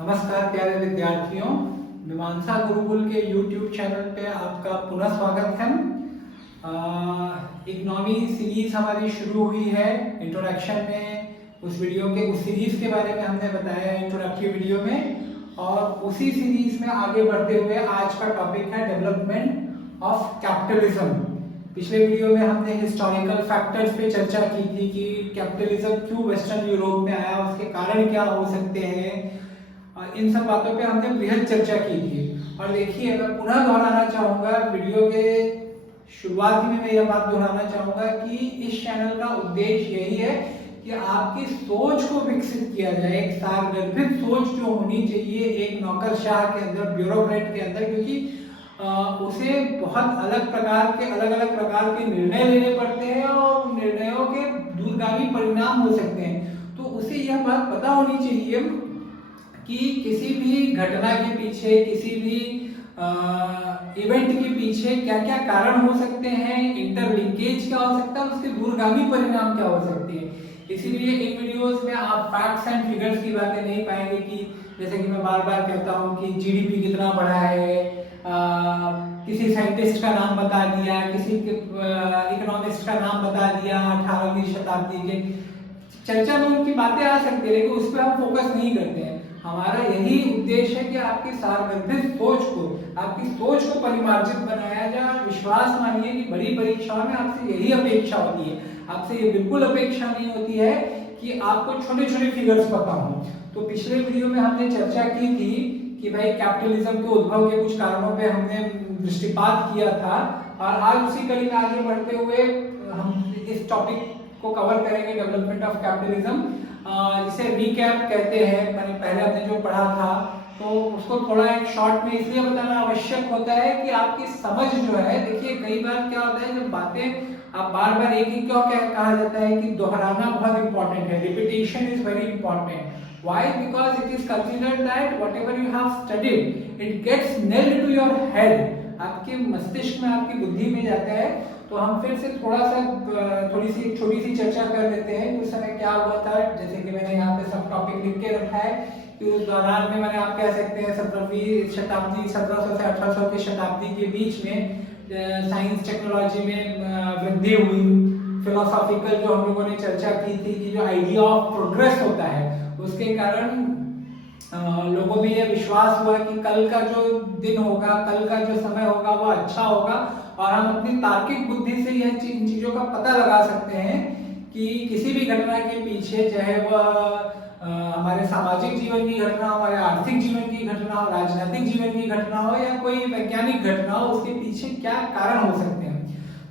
नमस्कार प्यारे विद्यार्थियों, मीमांसा गुरुकुल के YouTube चैनल पे आपका पुनः स्वागत है। एक नौवीं सीरीज हमारी शुरू हुई है। इंट्रोडक्शन में उस सीरीज के बारे में हमने बताया इंट्रोडक्टरी वीडियो में, और उसी सीरीज में आगे बढ़ते हुए आज का टॉपिक है डेवलपमेंट ऑफ कैपिटलिज्म। पिछले वीडियो में हमने हिस्टोरिकल फैक्टर्स पे चर्चा की थी कि कैपिटलिज्म क्यों वेस्टर्न यूरोप में आया, उसके कारण क्या हो सकते हैं। इन सब बातों पे हमने बृहद चर्चा की थी। और देखिए, मैं पुनः दोहराना चाहूँगा, वीडियो के शुरुआत में मैं यह बात दोहराना चाहूँगा कि इस चैनल का उद्देश्य यही है कि आपकी सोच को विकसित किया जाए, एक सारगर्भित सोच जो होनी चाहिए एक नौकरशाह के अंदर, ब्यूरोक्रेट के अंदर, क्योंकि उसे बहुत अलग प्रकार के निर्णय लेने पड़ते हैं और निर्णयों के दूरगामी परिणाम हो सकते हैं। तो उसे यह बात पता होनी चाहिए कि किसी भी घटना के पीछे, किसी भी इवेंट के पीछे क्या क्या कारण हो सकते हैं, इंटरलिंकेज क्या हो सकता है, उसके दूरगामी परिणाम क्या हो सकते हैं। इसीलिए इन वीडियोस में आप फैक्ट्स एंड फिगर्स की बातें नहीं पाएंगे कि जैसे कि मैं बार बार कहता हूँ कि जीडीपी कितना बढ़ा है, किसी साइंटिस्ट का नाम बता दिया, किसी इकोनॉमिस्ट का नाम बता दिया 18वीं शताब्दी के। चर्चा में उनकी बातें आ सकती है, लेकिन उस पर हम फोकस नहीं करते हैं। हमारा यही उद्देश्य है कि आपकी सारगर्भित सोच को, आपकी सोच को परिमार्जित बनाया जाए। विश्वास मानिए कि बड़ी परीक्षाओं में आपसे यही अपेक्षा होती है। आपसे ये बिल्कुल अपेक्षा नहीं होती है कि आपको छोटे छोटे फिगर्स पता हो। तो पिछले वीडियो में हमने चर्चा की थी कि भाई कैपिटलिज्म के उद्भव के कुछ कारणों पे हमने दृष्टिपात किया था, और आज उसी कड़ी में आगे बढ़ते हुए हम इस टॉपिक को कवर करेंगे, डेवलपमेंट ऑफ कैपिटलिज्म, जिसे रीकैप कहते हैं। मैंने पहले हमने जो पढ़ा था तो उसको थोड़ा एक शॉर्ट में इसलिए बताना आवश्यक होता है कि आपकी समझ जो है, देखिए कई बार क्या होता है जब बातें आप बार बार एक ही क्यों कहा जाता है कि दोहराना बहुत इंपॉर्टेंट है, repetition is very important. Why? Because it is considered that whatever you have studied, it gets nailed to your head. आपके मस्तिष्क में, आपकी बुद्धि में जाता है। तो हम फिर से थोड़ी सी छोटी सी चर्चा कर लेते हैं कि उस समय क्या हुआ था। जैसे कि मैंने यहाँ पे सब टॉपिक लिख के रखा है कि उस दौरान में मैंने, आप कह सकते हैं 17वीं शताब्दी, 1700 से 1800 की शताब्दी के बीच में साइंस टेक्नोलॉजी में वृद्धि हुई। फिलोसॉफिकल जो हम लोगों ने चर्चा की थी कि जो आइडिया ऑफ प्रोग्रेस होता है, उसके कारण लोगों में यह विश्वास हुआ कि कल का जो दिन होगा, कल का जो समय होगा वो अच्छा होगा, और हम अपनी तार्किक बुद्धि से यह इन चीजों का पता लगा सकते हैं कि किसी भी घटना के पीछे, चाहे वह हमारे सामाजिक जीवन की घटना हो, हमारे आर्थिक जीवन की घटना हो, राजनीतिक जीवन की घटना हो, या कोई वैज्ञानिक घटना हो, उसके पीछे क्या कारण हो सकते हैं।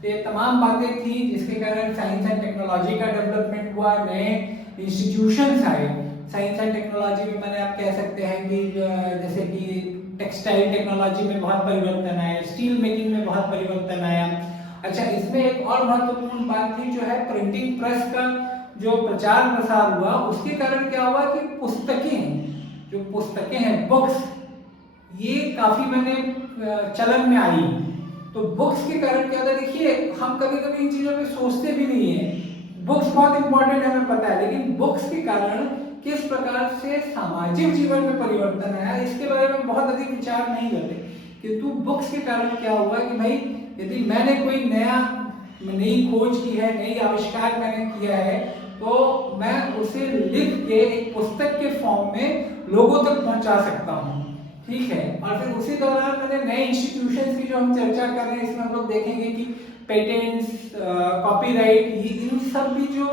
तो ये तमाम बातें थी जिसके कारण साइंस एंड टेक्नोलॉजी का डेवलपमेंट हुआ, नए इंस्टीट्यूशंस आए। साइंस एंड टेक्नोलॉजी में मैंने, आप कह सकते हैं कि जैसे कि टेक्सटाइल टेक्नोलॉजी में बहुत परिवर्तन आया, स्टील मेकिंग में बहुत परिवर्तन आया। अच्छा, इसमें एक और महत्वपूर्ण बात थी जो है प्रिंटिंग प्रेस का जो प्रचार प्रसार हुआ, उसके कारण क्या हुआ कि पुस्तकें हैं, बुक्स, ये काफी मैंने चलन में आई। तो बुक्स के कारण क्या होता है, देखिए हम कभी कभी इन चीजों पे सोचते भी नहीं है। बुक्स बहुत इंपॉर्टेंट है, हमें पता है, लेकिन बुक्स के कारण किस प्रकार से सामाजिक जीवन में परिवर्तन आया, इसके बारे में बहुत अधिक विचार नहीं करते। किंतु बुक्स के कारण क्या हुआ कि भाई, यदि मैंने कोई नई खोज की है, नई आविष्कार मैंने किया है, तो मैं उसे लिख के एक पुस्तक के फॉर्म में लोगों तक पहुंचा सकता हूँ। ठीक है, और फिर उसी दौरान मैंने नए इंस्टीट्यूशंस की जो हम चर्चा कर रहे हैं, इसमें हम लोग देखेंगे कि पेटेंट्स, कॉपीराइट, इन सब भी जो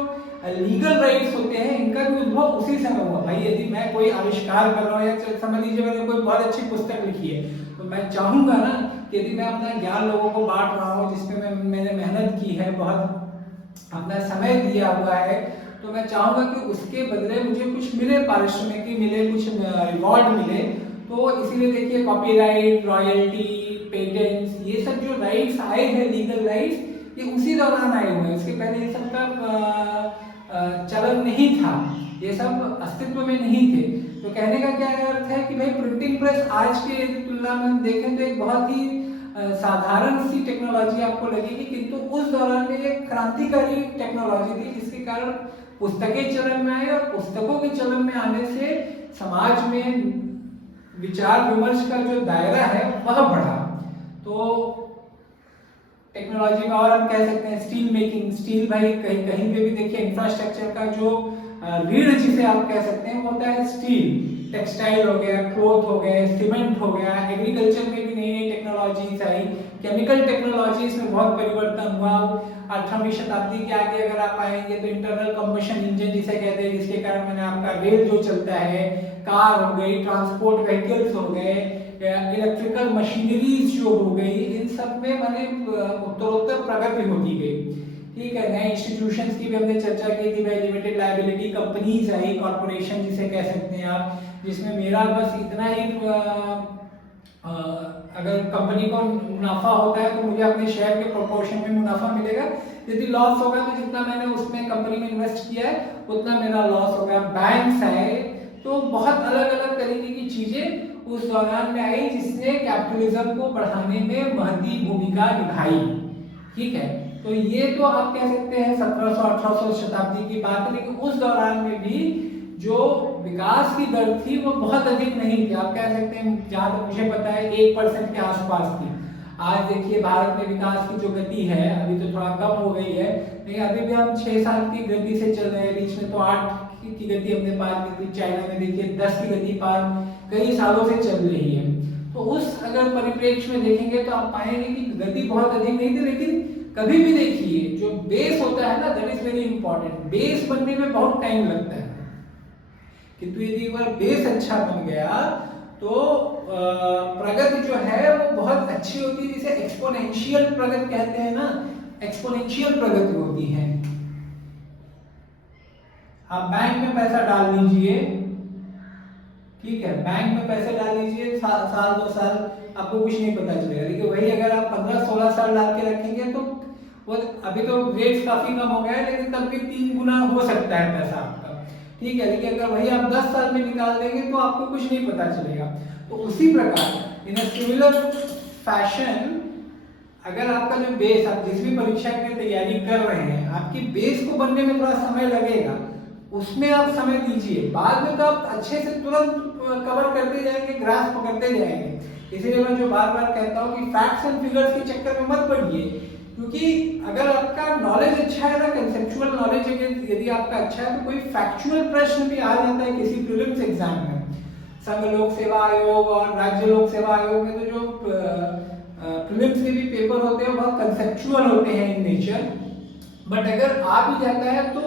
लीगल राइट्स होते हैं, इनका भी उद्भव उसी समय हुआ। भाई यदि मैं कोई आविष्कार कर रहा हूँ, या समझ लीजिए मैंने कोई बहुत अच्छी पुस्तक लिखी है, तो मैं चाहूंगा ना कि यदि मैं अपना ज्ञान लोगों को बांट रहा हूँ, जिसमें मैंने मेहनत की है, बहुत अपना समय दिया हुआ है, तो मैं चाहूंगा कि उसके बदले मुझे कुछ मिले, पारिश्रमिक मिले, कुछ रिवॉर्ड मिले। तो इसीलिए देखिए कॉपीराइट, रॉयल्टी, पेटेंट्स, ये सब जो राइट्स आए हैं, लीगल राइट्स, ये उसी दौरान आए हुए हैं। उसके पहले ये सब का चलन नहीं था, ये सब अस्तित्व में नहीं थे। तो कहने का क्या अर्थ है कि भाई प्रिंटिंग प्रेस आज के तुलना में हम देखें तो एक बहुत ही साधारण सी टेक्नोलॉजी आपको लगेगी, किंतु उस दौरान में एक क्रांतिकारी टेक्नोलॉजी थी, जिसके कारण पुस्तकें चलन में आई और पुस्तकों के चलन में आने से समाज में विचार विमर्श का जो दायरा है वह बढ़ा। तो टेक्नोलॉजी में और हम कह सकते हैं स्टील मेकिंग, स्टील भाई कहीं कहीं पे भी देखिए इंफ्रास्ट्रक्चर का जो रीढ़ जिसे आप कह सकते हैं वो होता है स्टील। टेक्सटाइल हो गया, क्लॉथ हो गए, सीमेंट हो गया, एग्रीकल्चर में भी नई नई टेक्नोलॉजीज आई, केमिकल टेक्नोलॉजीज में बहुत परिवर्तन हुआ। 18वीं शताब्दी के आगे अगर आप आएंगे तो इंटरनल कंबशन इंजन जिसे कहते हैं, जिसके कारण मैंने आपका रेल जो चलता है, कार हो गई, ट्रांसपोर्ट व्हीकल्स हो गए, इलेक्ट्रिकल मशीनरीज जो हो गई, इन सब में मैंने उत्तरोत्तर प्रगति होती गई। ठीक है, नए इंस्टीट्यूशंस की भी हमने चर्चा की थी भाई, लिमिटेड लायबिलिटी कंपनीज आई, कॉर्पोरेशन जिसे कह सकते हैं आप, जिसमें मेरा बस इतना ही अगर कंपनी को मुनाफा होता है तो मुझे अपने शेयर के प्रोपोर्शन में मुनाफा मिलेगा, यदि लॉस होगा तो जितना मैंने उसमें कंपनी में इन्वेस्ट किया है उतना मेरा लॉस होगा। बैंक्स आए, तो बहुत अलग अलग तरीके की चीजें उस दौरान में आई जिसने कैपिटलिज्म को बढ़ाने में महती भूमिका निभाई। ठीक है, तो ये तो आप कह सकते हैं 1700-1800 शताब्दी की बात है, लेकिन उस दौरान में भी जो विकास की दर थी वो बहुत अधिक नहीं थी। आप कह सकते हैं, जहां तक मुझे पता है 1% के आसपास थी। आज देखिए भारत में विकास की जो गति है अभी तो थोड़ा कम हो गई है, लेकिन अभी भी हम 6-7 की गति से चल रहे हैं। बीच में तो 8 की गति हमने पार की थी। चाइना में देखिए 10 की गति पार कई सालों से चल रही है। तो उस अगर परिप्रेक्ष्य में देखेंगे तो आप पाएंगे कि गति बहुत अधिक नहीं थी, लेकिन कभी भी देखिए जो बेस होता है ना, that is very important. Base बनने में बहुत टाइम लगता है, किंतु यदि एक बार बेस अच्छा बन गया तो प्रगति जो है वो बहुत अच्छी होती है, जिसे एक्सपोनेंशियल प्रगति कहते हैं ना, एक्सपोनेंशियल प्रगति होती है। आप बैंक में पैसा डाल लीजिए, ठीक है, बैंक में पैसे डाल लीजिए, साल 2 साल आपको कुछ नहीं पता चलेगा। लेकिन वही अगर आप 15-16 साल डाल के रखेंगे तो वो, अभी तो रेट्स काफी कम हो गए लेकिन तब भी 3 गुना हो सकता है पैसा आपका। ठीक है, लेकिन अगर वही आप 10 साल में निकाल देंगे तो आपको कुछ नहीं पता चलेगा। तो उसी प्रकार इन अ सिमिलर फैशन, अगर आपका जो बेस, आप जिस भी परीक्षा की तैयारी कर रहे हैं, आपकी बेस को बनने में थोड़ा समय लगेगा, उसमें आप समय दीजिए। बाद में तो आप अच्छे से तुरंत कवर करते जाएंगे, ग्राफ पकड़ते जाएंगे। इसीलिए मैं जो बार बार कहता हूँ कि फैक्ट्स एंड फिगर्स के चक्कर में मत पड़िए, क्योंकि अगर आपका नॉलेज अच्छा है ना, कंसेप्चुअल नॉलेज यदि आपका अच्छा है, तो कोई फैक्चुअल प्रश्न भी आ जाता है किसी प्रीलिम्स एग्जाम में। संघ लोक सेवा आयोग और राज्य लोक सेवा आयोग में तो जो प्रीलिम्स के भी पेपर होते हैं बहुत कंसेप्चुअल होते हैं इन नेचर। बट अगर आ भी जाता है तो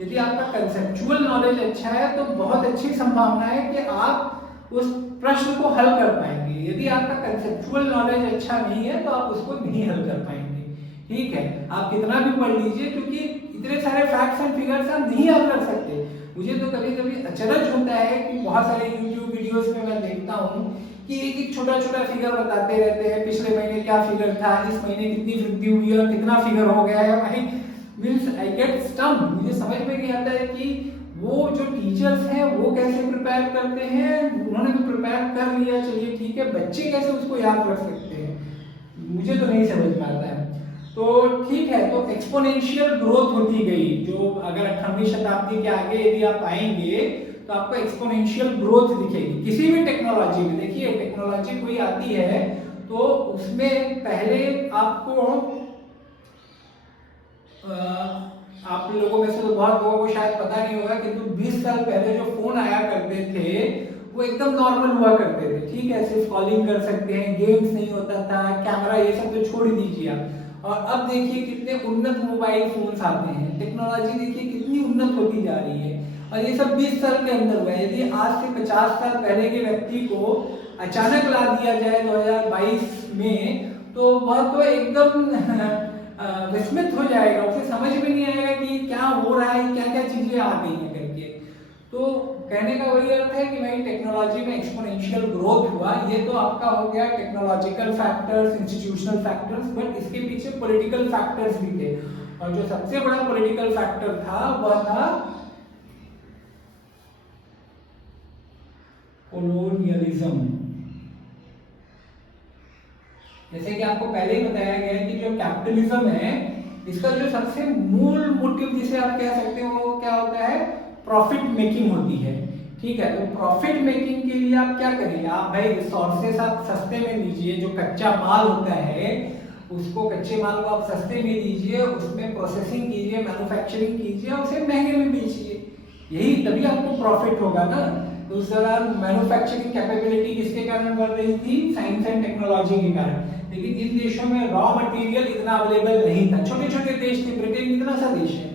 यदि आपका कंसेप्चुअल नॉलेज अच्छा है तो बहुत अच्छी संभावना है कि आप उस प्रश्न को हल कर पाएंगे। यदि आपका कंसेप्चुअल नॉलेज अच्छा नहीं है तो आप उसको नहीं हल कर पाएंगे। ठीक है, आप कितना भी पढ़ लीजिए, क्योंकि इतने सारे फैक्ट्स एंड फिगर्स आप नहीं याद रख सकते। मुझे तो कभी कभी अचरज होता है कि बहुत सारे यूट्यूब वीडियोस में मैं देखता हूँ कि एक छोटा छोटा फिगर बताते रहते हैं, पिछले महीने क्या फिगर था, इस महीने कितनी वृद्धि हुई है, कितना फिगर हो गया है। भाई मीन्स आई गेट स्टम्प्ड, मुझे समझ में नहीं आता है कि वो जो टीचर्स हैं वो कैसे प्रिपेयर करते हैं। उन्होंने तो प्रिपेयर कर लिया, चलिए ठीक है, बच्चे कैसे उसको याद रख सकते हैं, मुझे तो नहीं समझ में आता है। तो ठीक है, तो एक्सपोनेंशियल ग्रोथ होती गई। जो अगर 18वीं शताब्दी के आगे यदि आप आएंगे तो आपको एक्सपोनेंशियल ग्रोथ दिखेगी किसी भी टेक्नोलॉजी में। देखिए टेक्नोलॉजी कोई आती है तो उसमें पहले आपको आप लोगों में से तो बहुत लोगों को शायद पता नहीं होगा, किंतु 20 साल पहले जो फोन आया करते थे वो एकदम नॉर्मल हुआ करते थे। ठीक है, सिर्फ कॉलिंग कर सकते हैं, गेम्स नहीं होता था, कैमरा ये सब तो छोड़ दीजिए आप। और अब देखिए कितने उन्नत मोबाइल फोन्स आते हैं, टेक्नोलॉजी देखिए कितनी उन्नत होती जा रही है, और ये सब 20 साल के अंदर हुआ है। यदि आज से 50 साल पहले के व्यक्ति को अचानक ला दिया जाए 2022 में, तो वह तो एकदम विस्मित हो जाएगा, उसे समझ में नहीं आएगा कि क्या हो रहा है, क्या क्या चीजें आ गई हैं करके। तो कहने का वही अर्थ है कि भाई टेक्नोलॉजी में एक्सपोनेंशियल ग्रोथ हुआ। ये तो आपका हो गया technological factors, institutional factors, but इसके पीछे पॉलिटिकल फैक्टर्स भी थे। और जो सबसे बड़ा पॉलिटिकल फैक्टर था वह था कोलोनियलिज्म। जैसे कि आपको पहले ही बताया गया है कि जो कैपिटलिज्म है, इसका जो सबसे मूल मोटिव जिसे आप कह सकते हो वो क्या होता है, प्रॉफिट मेकिंग होती है। ठीक है, तो प्रॉफिट मेकिंग के लिए आप क्या करेंगे, आप भाई रिसोर्सेस आप सस्ते में लीजिए, जो कच्चा माल होता है उसको, कच्चे माल को आप सस्ते में लीजिए, उसमें प्रोसेसिंग कीजिए, मैन्युफैक्चरिंग कीजिए और उसे महंगे में बेचिए, यही तभी आपको प्रॉफिट होगा ना। तो उस दौरान मैन्युफैक्चरिंग कैपेबिलिटी किसके कारण बढ़ रही थी, साइंस एंड टेक्नोलॉजी के कारण। लेकिन इन देशों में रॉ मटेरियल इतना अवेलेबल नहीं था, छोटे छोटे देश थे, ब्रिटेन कितना सा देश है,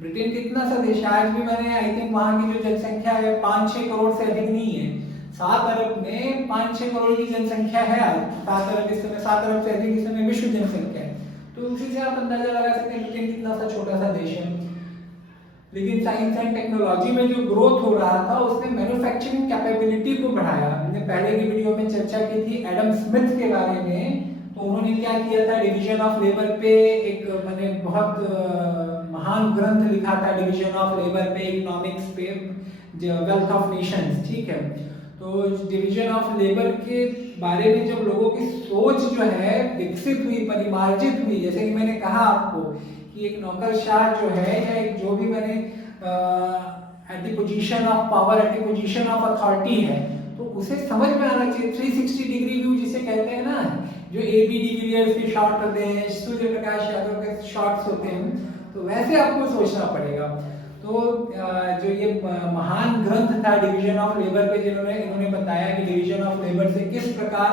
ब्रिटेन कितना सा देश है, आज भी मैंने आई थिंक वहां की जो जनसंख्या है 5-6 करोड़ से अधिक नहीं है, 7 अरब में 5-6 करोड़ की जनसंख्या है आज, 7 अरब इस समय, 7 अरब से अधिक इस समय विश्व जनसंख्या है, तो उसी से आप अंदाजा लगा सकते हैं ब्रिटेन कितना सा छोटा सा देश है। लेकिन साइंस एंड टेक्नोलॉजी में जो ग्रोथ हो रहा था उसने मैन्युफैक्चरिंग कैपेबिलिटी को बढ़ाया। हमने पहले की वीडियो में चर्चा की थी एडम स्मिथ के बारे में, तो उन्होंने क्या किया था, डिवीजन ऑफ लेबर पे एक मैंने बहुत महान ग्रंथ लिखा था, डिवीजन ऑफ लेबर पे, इकोनॉमिक्स पे, वेल्थ ऑफ नेशंस। ठीक है, तो डिवीजन ऑफ लेबर के बारे में जब लोगों की सोच जो है विकसित हुई, परिमार्जित हुई, जैसे कि मैंने कहा आपको कि एक नौकरशाह जो है या एक जो भी मैंने at the position of power, at the position of authority है, तो उसे समझ में आना चाहिए 360 डिग्री व्यू जिसे कहते हैं ना, जो एबी डिविलियर्स के शॉट होते हैं, सूर्य प्रकाश यादव के शॉट्स होते हैं, तो वैसे आपको सोचना पड़ेगा। तो जो ये महान ग्रंथ था डिवीजन ऑफ लेबर पे, जिन्होंने इन्होंने बताया कि डिवीजन ऑफ लेबर से किस प्रकार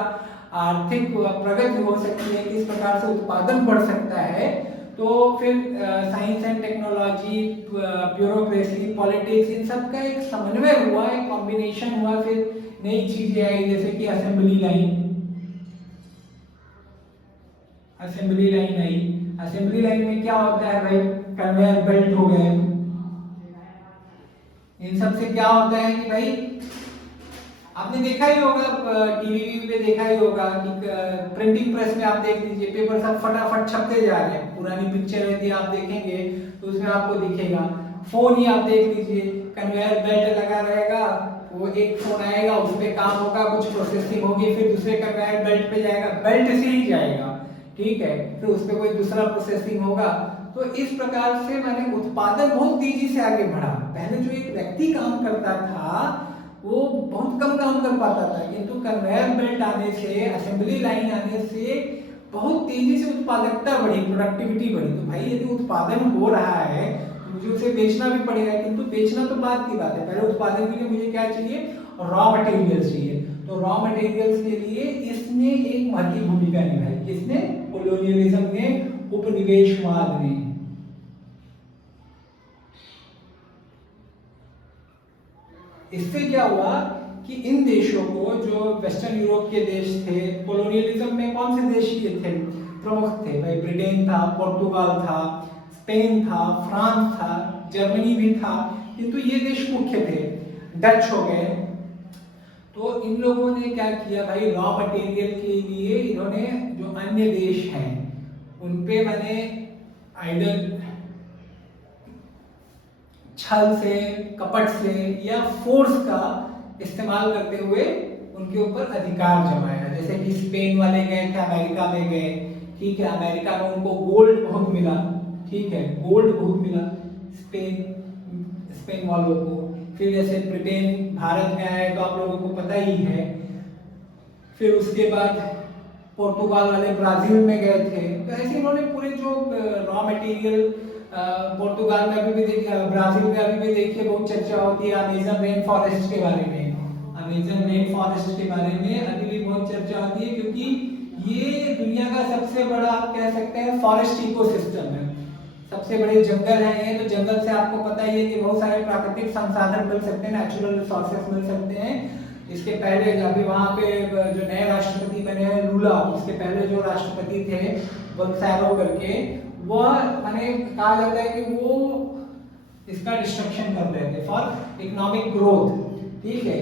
आर्थिक प्रगति हो सकती है, किस प्रकार से उत्पादन बढ़ सकता है। तो फिर science and technology, bureaucracy, politics, इन सब का एक समन्वय हुआ, एक कॉम्बिनेशन हुआ, फिर नई चीजें आई जैसे कि असेंबली लाइन, असेंबली लाइन आई। असेंबली लाइन में क्या होता है भाई, कन्वेयर बेल्ट हो गए, इन सब से क्या होता है कि भाई आपने देखा ही होगा, टीवी पे देखा ही होगा कि प्रिंटिंग प्रेस में आप देख लीजिए, पेपर सब फटाफट छपते जा रहे हैं, पुरानी पिक्चर यदि आप देखेंगे तो उसमें आपको दिखेगा। फोन ही आप देख लीजिए, कन्वेयर बेल्ट लगा रहेगा, वो एक फोन आएगा, उस पर काम होगा, कुछ प्रोसेसिंग होगी, फिर दूसरे कन्वेयर बेल्ट पे जाएगा, बेल्ट से ही जाएगा, ठीक है, फिर उस पर कोई दूसरा प्रोसेसिंग होगा। तो इस प्रकार से मैंने उत्पादन बहुत तेजी से आगे बढ़ा। पहले जो एक व्यक्ति काम करता था वो बहुत कम काम कर पाता था, किंतु कन्वेयर बेल्ट आने से, असेंबली लाइन आने से बहुत तेजी से उत्पादकता बढ़ी, प्रोडक्टिविटी बढ़ी। तो भाई यदि उत्पादन हो रहा है तो मुझे उसे बेचना भी पड़ेगा, किंतु बेचना तो बात की बात है, पहले उत्पादन के लिए मुझे क्या चाहिए, रॉ मटेरियल्स चाहिए। तो रॉ मटेरियल्स के लिए इसने एक महत्वपूर्ण भूमिका निभाई, किसने, कोलोनियलिज्म ने, उपनिवेशवाद ने। इससे क्या हुआ कि इन देशों को, जो वेस्टर्न यूरोप के देश थे, कोलोनियलिज्म में कौन से देश ये थे, प्रमुख थे भाई, ब्रिटेन था, पोर्तुगाल था, स्पेन था, फ्रांस था, जर्मनी भी था, किंतु ये देश मुख्य थे, डच हो गए। तो इन लोगों ने क्या किया भाई, रॉ मटेरियल के लिए इन्होंने जो अन्य देश हैं उनपे मैंने आइडल छल से, कपट से या फोर्स का इस्तेमाल करते हुए उनके ऊपर अधिकार जमाया। जैसे कि स्पेन वाले गए थे, अमेरिका में गए, ठीक है, अमेरिका में उनको गोल्ड बहुत मिला, ठीक है, गोल्ड बहुत मिला स्पेन वालों को। फिर जैसे ब्रिटेन भारत में आए तो आप लोगों को पता ही है। फिर उसके बाद पोर्तुगाल वाले ब्राजील में गए थे, तो ऐसे इन्होंने पूरे जो रॉ मटेरियल, पोर्तुगाल में अभी भी देखिए, ब्राजील में अभी भी देखिए बहुत चर्चा होती है अमेज़न रेन फॉरेस्ट के बारे में, अमेज़न रेन फॉरेस्ट के बारे में अभी भी बहुत चर्चा होती है, क्योंकि ये दुनिया का सबसे बड़ा, आप कह सकते हैं, फॉरेस्ट इकोसिस्टम है, सबसे बड़े जंगल हैं ये। तो जंगल से आपको पता ही है कि बहुत सारे प्राकृतिक संसाधन मिल सकते हैं, नेचुरल रिसोर्सेस मिल सकते हैं। इसके पहले अभी वहाँ पे जो नए राष्ट्रपति बने हैं लूला, उसके पहले जो राष्ट्रपति थे बोल्सोनारो करके, वह मैंने कहा जाता है कि वो इसका डिस्ट्रक्शन कर रहे थे फॉर इकोनॉमिक ग्रोथ, ठीक है।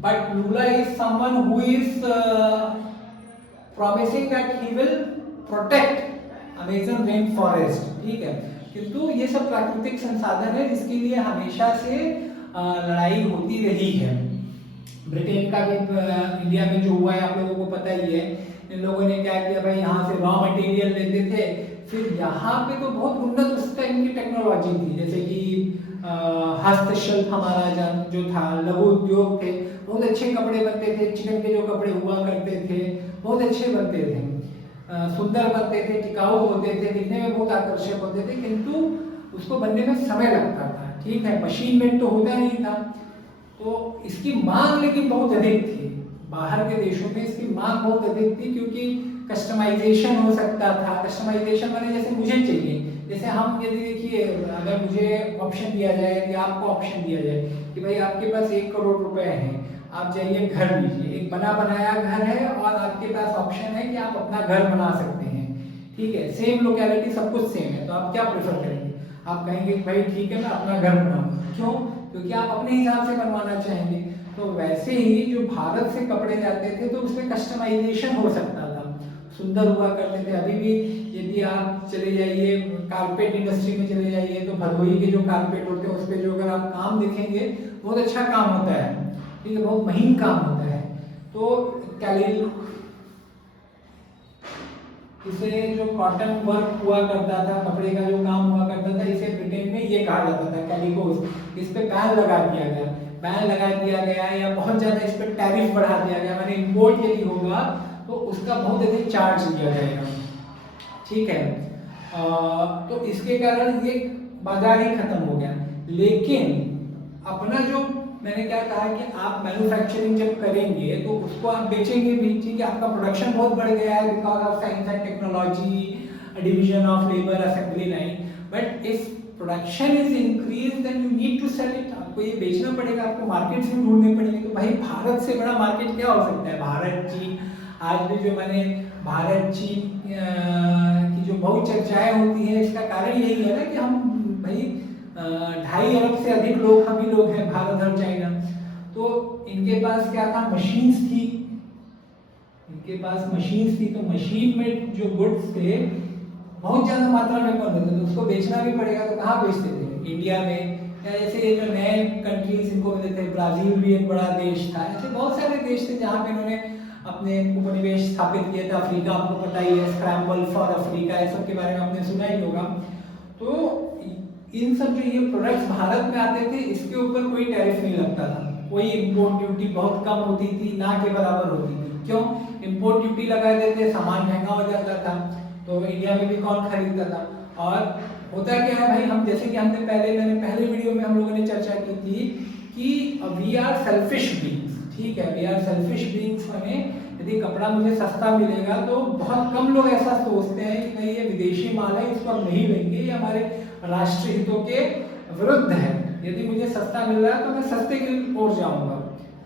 But Lula is someone who is promising that he will protect Amazon rain forest, ठीक है। किंतु ये सब प्राकृतिक संसाधन है जिसके लिए हमेशा से लड़ाई होती रही है। ब्रिटेन का भी इंडिया में जो हुआ है आप लोगों को पता ही है। इन लोगों ने क्या किया भाई, यहाँ से रॉ मटेरियल लेते थे, फिर यहाँ पे तो बहुत उन्नत उस टाइम की टेक्नोलॉजी थी, जैसे कि हस्तशिल्प हमारा जो था, लघु उद्योग थे, बहुत अच्छे कपड़े बनते थे, चिकन के जो कपड़े हुआ करते थे बहुत अच्छे बनते थे, सुंदर बनते थे, टिकाऊ होते थे, दिखने में बहुत आकर्षक होते थे, किंतु उसको बनने में समय लगता था। ठीक है, मशीन मेड तो होता नहीं था, तो इसकी मांग लेकिन बहुत अधिक थी। बाहर के देशों में इसकी मांग बहुत अधिक थी, क्योंकि कस्टमाइजेशन हो सकता था। कस्टमाइजेशन माने जैसे मुझे चाहिए, जैसे हम यदि देखिए, अगर मुझे ऑप्शन दिया जाए, यदि आपको ऑप्शन दिया जाए कि भाई आपके पास 1 करोड़ रुपए हैं, आप जाइए घर लीजिए, एक बना बनाया घर है और आपके पास ऑप्शन है कि आप अपना घर बना सकते हैं। ठीक है, सेम लोकेलिटी, सब कुछ सेम है, तो आप क्या प्रेफर करेंगे? आप कहेंगे भाई ठीक है, मैं अपना घर बनाऊंगा। क्यों? क्योंकि आप अपने हिसाब से बनवाना चाहेंगे। तो वैसे ही जो भारत से कपड़े जाते थे तो उसमें कस्टमाइजेशन हो सकता था, सुंदर हुआ करते थे। अभी भी यदि आप चले जाइए कारपेट इंडस्ट्री में चले जाइए, तो भदोही के जो कारपेट होते हैं उस पर जो अगर आप काम देखेंगे, बहुत अच्छा काम होता है। ठीक है, बहुत महीन काम होता है। तो कैलिल इसे जो कॉटन वर्क हुआ करता था, कपड़े का जो काम हुआ करता था, इसे ब्रिटेन में ये कहा जाता था कैलिकोस। इस पे बैन लगा दिया गया, बैन लगा दिया गया, या बहुत ज्यादा इस पे टैरिफ बढ़ा दिया गया, माने इंपोर्ट यदि होगा तो उसका बहुत अधिक चार्ज लिया जाएगा। ठीक है, तो इसके कारण ये बाजार ही खत्म हो गया। लेकिन अपना जो मैंने क्या कहा कि आप मैन्युफैक्चरिंग जब करेंगे तो उसको आप बेचेंगे भी। ठीक है, आपका प्रोडक्शन बहुत बढ़ गया है because of science and technology, division of labour, assembly line. But if production is increase then you need to sell it. आपको ये बेचना पड़ेगा, आपको मार्केट्स भी ढूंढने पड़ेंगे। तो भाई भारत से बड़ा मार्केट क्या हो सकता है? भारत, चीन। आज भी जो मैंने भारत चीन की जो बहुत चर्चाएं होती हैं, इसका कारण यही है ना कि हम भाई 2.5 अरब से अधिक लोग हम ही लोग हैं, भारत और चाइना। तो इनके पास क्या था? मशीन्स थी, इनके पास मशीन्स थी। तो मशीन में जो गुड्स थे बहुत ज्यादा मात्रा में बन रहे थे, तो उसको बेचना भी पड़ेगा। तो कहाँ बेचते थे? इंडिया में, या जैसे ये जो नए कंट्रीज इनको मिले थे, ब्राजील भी एक बड़ा देश था। ऐसे बहुत सारे देश थे जहाँ पे इन्होंने अपने उपनिवेश स्थापित किए थे। अफ्रीका आपको पता ही है, स्क्रैम्बल फॉर अफ्रीका, इस सब के बारे में आपने सुना ही होगा। तो इन सब जो ये प्रोडक्ट्स भारत में आते थे, इसके ऊपर कोई टैरिफ नहीं लगता था, कोई इंपोर्ट ड्यूटी बहुत कम होती थी, ना के बराबर होती थी। क्यों? इंपोर्ट ड्यूटी लगा देते, सामान महंगा हो जाता था, तो इंडिया में भी कौन खरीदता था। और होता क्या है भाई, हम जैसे कि हमने मैंने पहले वीडियो में हम लोगों ने चर्चा की थी कि वी आर सेल्फिश बीइंग्स। ठीक है, वी आर सेल्फिश बीइंग्स, माने यदि कपड़ा मुझे सस्ता मिलेगा तो बहुत कम लोग ऐसा सोचते हैं कि नहीं, ये विदेशी माल है, इसको हम नहीं लेंगे, ये हमारे राष्ट्रीय हितों के विरुद्ध है। यदि मुझे सस्ता मिल रहा है तो मैं सस्ते की ओर जाऊंगा।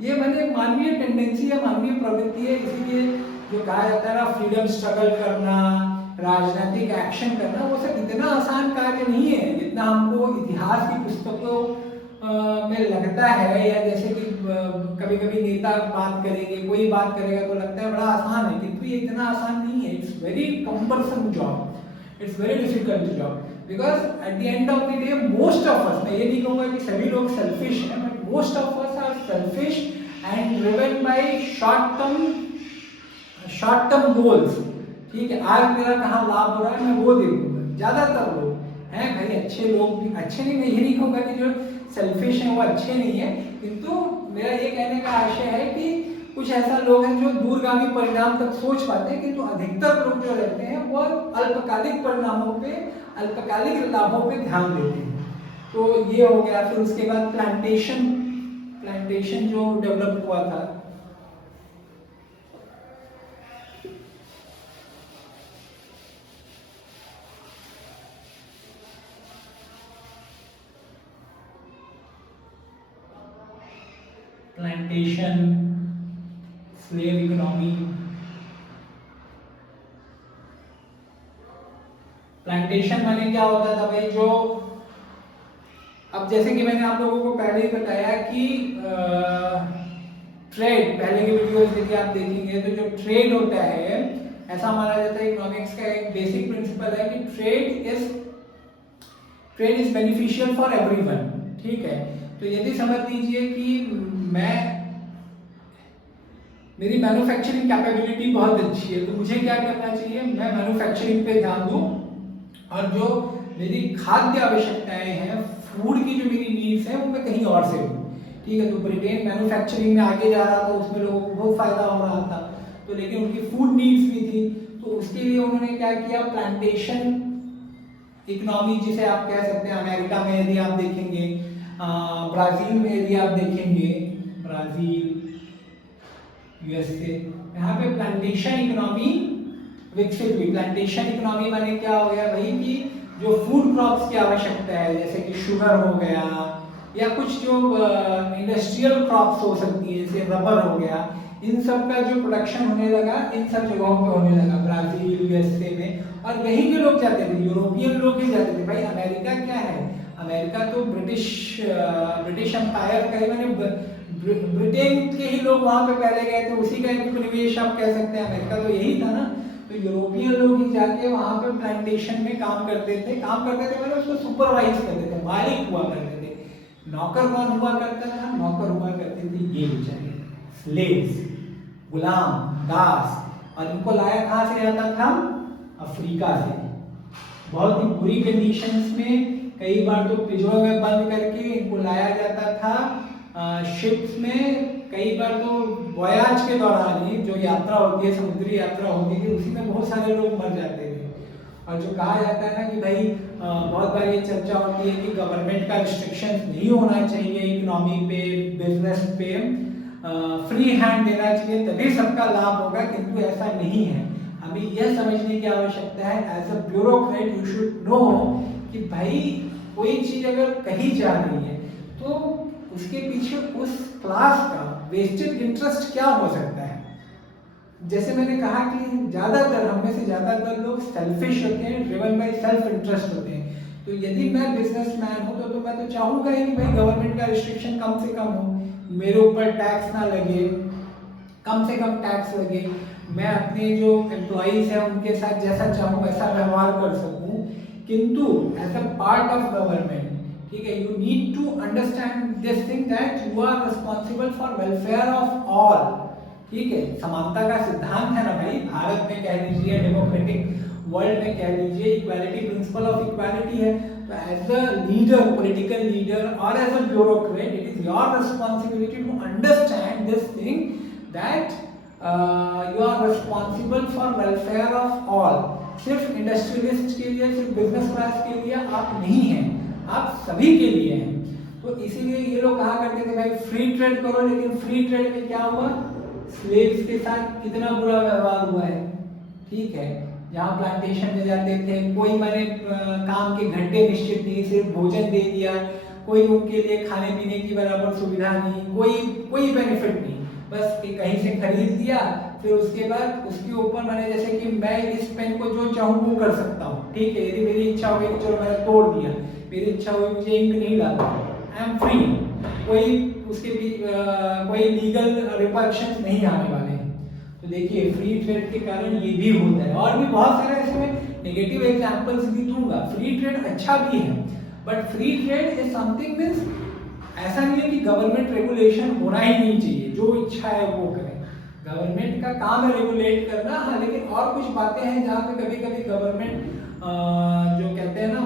ये मैंने मानवीय टेंडेंसी है, मानवीय प्रवृत्ति है। इसीलिए जो कहा जाता है ना, फ्रीडम स्ट्रगल करना, राजनीतिक एक्शन करना, वो सब इतना आसान कार्य नहीं है जितना हमको इतिहास की पुस्तकों में लगता है। या जैसे कि कभी कभी नेता बात करेंगे, कोई बात करेगा तो लगता है बड़ा आसान है, किंतु ये इतना आसान नहीं है। It's very cumbersome job, it's very difficult job, because at the end of the day most of us, मैं ये नहीं कहूँगा कि सभी लोग सेल्फिश हैं, but most of us are selfish and driven by short term goals. ठीक है, आज मेरा कहाँ लाभ हो रहा है मैं वो देखूंगा। ज्यादातर लोग हैं भाई, अच्छे लोग भी, अच्छे नहीं, मैं ये नहीं कहूँगा कि जो सेल्फिश हैं वो अच्छे नहीं है, किंतु मेरा ये कहने का आशय है कि कुछ ऐसा लोग हैं जो दूरगामी परिणाम तक सोच पाते हैं, किंतु अधिकतर लोग जो रहते हैं वो अल्पकालिक परिणामों पे, अल्पकालिक लाभों पे ध्यान देते हैं। तो ये हो गया। फिर उसके बाद प्लांटेशन जो डेवलप हुआ था, प्लांटेशन, स्लेव इकोनॉमी। प्लांटेशन माने क्या होता था भाई? जो अब जैसे कि मैंने आप लोगों को पहले ही बताया कि ट्रेड, पहले के वीडियोस यदि आप देखेंगे तो जो ट्रेड होता है, ऐसा माना जाता है, इकोनॉमिक्स का एक बेसिक प्रिंसिपल है कि trade is beneficial for everyone. ठीक है, तो यदि समझ लीजिए कि मेरी मैन्युफैक्चरिंग कैपेबिलिटी बहुत अच्छी है, तो मुझे क्या करना चाहिए? मैं मैन्युफैक्चरिंग पे ध्यान दूं, और जो मेरी खाद्य आवश्यकताएं हैं, फूड की जो मेरी नीड्स है वो मैं कहीं और से लूँ। ठीक है, तो ब्रिटेन मैन्युफैक्चरिंग में आगे जा रहा था, उसमें लोगों को बहुत फायदा हो रहा था, तो लेकिन उनकी फूड नीड्स भी थी, तो उसके लिए उन्होंने क्या किया, प्लांटेशन इकोनॉमी जिसे आप कह सकते हैं। अमेरिका में यदि आप देखेंगे, ब्राजील में यदि आप देखेंगे, ब्राजील, यूएसए, यहाँ पे प्लांटेशन इकोनॉमी विकसित हुई। प्लांटेशन इकोनॉमी माने क्या हो गया भाई कि जो फूड क्रॉप्स की आवश्यकता है, जैसे कि शुगर हो गया या कुछ जो इंडस्ट्रियल क्रॉप्स हो सकती है, जैसे रबर हो गया, इन सब का जो प्रोडक्शन होने लगा इन सब जगहों पे होने लगा, ब्राजील, यूएसए में। और यहीं के लोग जाते थे, यूरोपियन लोग ही जाते थे। भाई अमेरिका क्या है, अमेरिका तो ब्रिटिश एम्पायर का ही, मैंने ब्रिटेन के ही लोग वहां पे पहले गए थे, उसी का एक उपनिवेश आप कह सकते हैं। अमेरिका तो यही था ना, तो यूरोपियन लोग ही जाके वहां पे प्लांटेशन में काम करते थे मैंने उसको सुपरवाइज करते थे, मालिक हुआ करते थे। नौकर कौन हुआ करता था, नौकर हुआ करते थे ये बेचारे स्लेव्स, गुलाम, दास। और इनको लाया कहाँ से जाता था, अफ्रीका से, बहुत ही बुरी कंडीशंस में, कई बार तो पिंजरों में बंद करके इनको लाया जाता था शिप्स में। कई बार तो वॉयाज के दौरान ही, जो यात्रा होती है, समुद्री यात्रा होती थी, उसी में बहुत सारे लोग मर जाते थे। और जो कहा जाता है ना कि भाई बहुत बार ये चर्चा होती है कि गवर्नमेंट का रिस्ट्रिक्शन नहीं होना चाहिए इकोनॉमी पे, बिजनेस पे, फ्री हैंड देना चाहिए तभी सबका लाभ होगा, किंतु ऐसा नहीं है। हमें यह समझने की आवश्यकता है, as a bureaucrat you should know कि भाई कोई चीज अगर कही जा रही है तो उसके पीछे उस क्लास का वेस्टेड इंटरेस्ट क्या हो सकता है। जैसे मैंने कहा कि ज्यादातर, हम में से ज्यादातर लोग सेल्फिश होते हैं, ड्रिवन बाय सेल्फ इंटरेस्ट होते हैं। तो यदि मैं बिजनेसमैन हूं तो मैं तो चाहूंगा ही कि भाई गवर्नमेंट का रिस्ट्रिक्शन कम से कम हो, मेरे ऊपर टैक्स ना लगे, कम से कम टैक्स लगे, मैं अपने जो एम्प्लॉइज हैं उनके साथ जैसा चाहूँ वैसा व्यवहार कर सकूं। किंतु as a part of government, ठीक है, you need to understand this thing that you are responsible for welfare of all. ठीक है, समानता का सिद्धांत है ना भाई, भारत में कह लीजिए, डेमोक्रेटिक वर्ल्ड में कह लीजिए, इक्वालिटी, प्रिंसिपल ऑफ इक्वालिटी है। तो as a leader, political leader और as a bureaucrat, it is your responsibility to understand this thing that you are responsible for welfare of all. सिर्फ इंडस्ट्रियलिस्ट के लिए, सिर्फ बिजनेस क्लास के लिए आप नहीं हैं, आप सभी के लिए हैं। तो इसीलिए ये लोग कहा करते थे भाई फ्री ट्रेड करो, लेकिन फ्री ट्रेड में क्या हुआ, स्लेव्स के साथ कितना बुरा व्यवहार हुआ है। ठीक है, जहाँ प्लांटेशन में जाते थे, कोई मैंने काम के घंटे निश्चित नहीं, सिर्फ भोजन दे दिया, कोई उनके लिए खाने पीने की बराबर सुविधा नहीं, कोई बेनिफिट नहीं, बस कि कहीं से खरीद दिया, फिर उसके बाद उसके ऊपर मैंने, जैसे कि मैं इस पेन को जो चाहूँ वो कर सकता हूँ। ठीक है, यदि मेरी इच्छा हो गई चलो मैंने तोड़ दिया, मेरी इच्छा हुई मुझे इंक नहीं डालना, आई एम फ्री, कोई लीगल रिपर्कशंस नहीं आने वाले हैं। तो देखिए फ्री ट्रेड के कारण ये भी होता है, और भी बहुत सारे इसमें नेगेटिव एग्जांपल्स भी दूंगा। फ्री ट्रेड अच्छा भी है, but free trade is something means ऐसा नहीं है कि गवर्नमेंट रेगुलेशन होना ही नहीं चाहिए, जो इच्छा है वो करें। गवर्नमेंट का काम है रेगुलेट करना, हाँ, लेकिन और कुछ बातें हैं जहाँ पे कभी कभी गवर्नमेंट जो कहते हैं ना,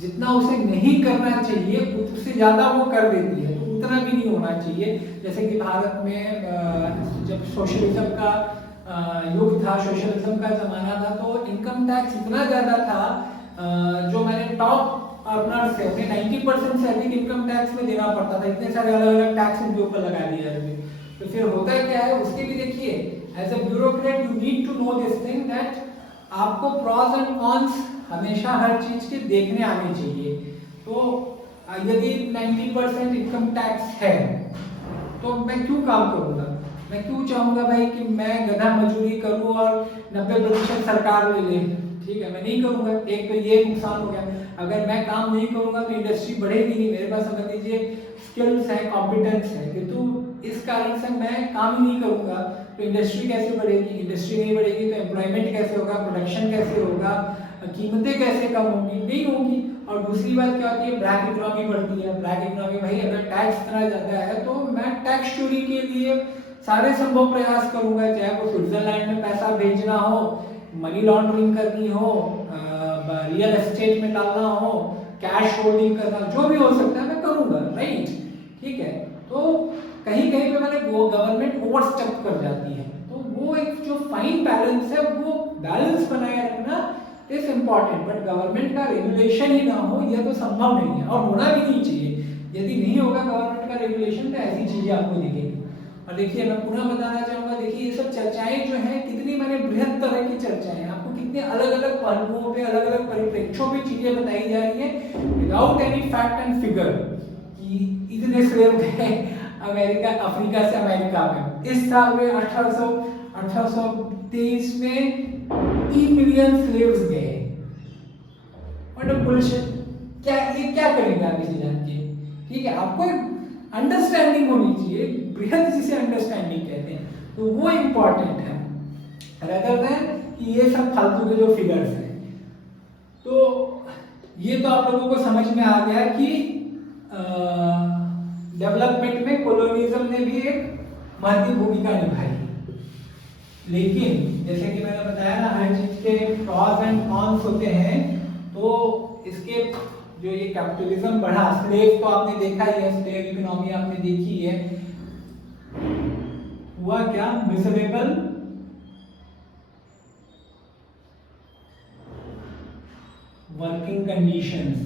जितना उसे नहीं करना चाहिए उससे ज्यादा वो कर देती है, तो उतना भी नहीं होना चाहिए। जैसे कि भारत में जब सोशलिज्म का युग था, सोशलिज्म का जमाना था, तो इनकम टैक्स इतना ज्यादा था, जो मैंने टॉप अर्नर्स थे उन्हें 90% से अधिक इनकम टैक्स में देना पड़ता था, इतने सारे अलग अलग टैक्स उनके ऊपर लगा दिए जाते थे। तो फिर होता क्या है, उसके भी देखिए, as a bureaucrat you need to know this thing that आपको प्रॉस एंड कॉन्स हमेशा हर चीज के देखने आने चाहिए। तो यदि 90% इनकम टैक्स है तो मैं क्यों काम करूंगा, मैं क्यों चाहूंगा भाई कि मैं गधा मजदूरी करूं और 90% सरकार ले ले। ठीक है, मैं नहीं करूंगा, एक तो ये नुकसान हो गया। अगर मैं काम नहीं करूंगा तो इंडस्ट्री बढ़ेगी नहीं, मेरे पास समझ लीजिए स्किल्स है, कॉम्पिटेंस है, किंतु इस कारण से मैं काम ही नहीं करूंगा तो इंडस्ट्री कैसे बढ़ेगी, इंडस्ट्री नहीं बढ़ेगी तो एम्प्लॉयमेंट कैसे होगा, प्रोडक्शन कैसे होगा, कीमतें कैसे कम होंगी, नहीं होंगी। और दूसरी बात क्या होती है, ब्लैक इकोनॉमी बढ़ती है। ब्लैक इकोनॉमी, भाई अगर टैक्स इतना ज्यादा है तो मैं टैक्स चोरी के लिए सारे संभव प्रयास करूंगा, चाहे वो स्विट्जरलैंड में पैसा भेजना हो, मनी लॉन्ड्रिंग करनी हो, रियल एस्टेट में डालना हो, कैश होल्डिंग करना, जो भी हो सकता है मैं करूंगा, राइट। ठीक है, तो कहीं कहीं पे मैंने गवर्नमेंट ओवरस्टेप कर जाती है, तो वो एक जो फाइन बैलेंस है वो बैलेंस बनाए रखना इज इम्पॉर्टेंट। बट गवर्नमेंट का रेगुलेशन ही ना हो यह तो संभव नहीं है और होना भी नहीं चाहिए। यदि नहीं होगा गवर्नमेंट का रेगुलेशन तो ऐसी चीजें आपको दिखेंगी। और देखिए मैं पुनः बताना चाहूंगा, देखिए ये सब चर्चाएं जो हैं कितनी मैंने बृहद तरह की चर्चाएं, आपको कितने अलग अलग पहलुओं पे अलग अलग परिप्रेक्ष्यों पे चीजें बताई जा रही है without any fact and figure कि इतने स्लेव गए अमेरिका, अफ्रीका से अमेरिका में। इस साल में 1823 में 3 मिलियन स्लेव्स गए। व्हाट बुलशिट, क्या ये क्या करेंगे आप इसे जान के? ठीक है, आपको अंडरस्टैंडिंग होनी चाहिए, बृहद जिसे अंडरस्टैंडिंग कहते हैं, तो वो इंपॉर्टेंट है रेदर देन कि ये सब फालतू के जो फिगर्स हैं। तो ये तो आप लोगों को समझ में आ गया कि डेवलपमेंट में कोलोनिज्म ने भी एक महत्वपूर्ण भूमिका निभाई। लेकिन जैसे कि मैंने बताया ना, हर चीज के प्रॉस एंड कॉन्स होते हैं। तो इसके जो ये कैपिटलिज्म बढ़ा, स्लेव तो आपने देखा ही है, स्लेव इकोनॉमी आपने देखी है, हुआ क्या? Miserable working conditions.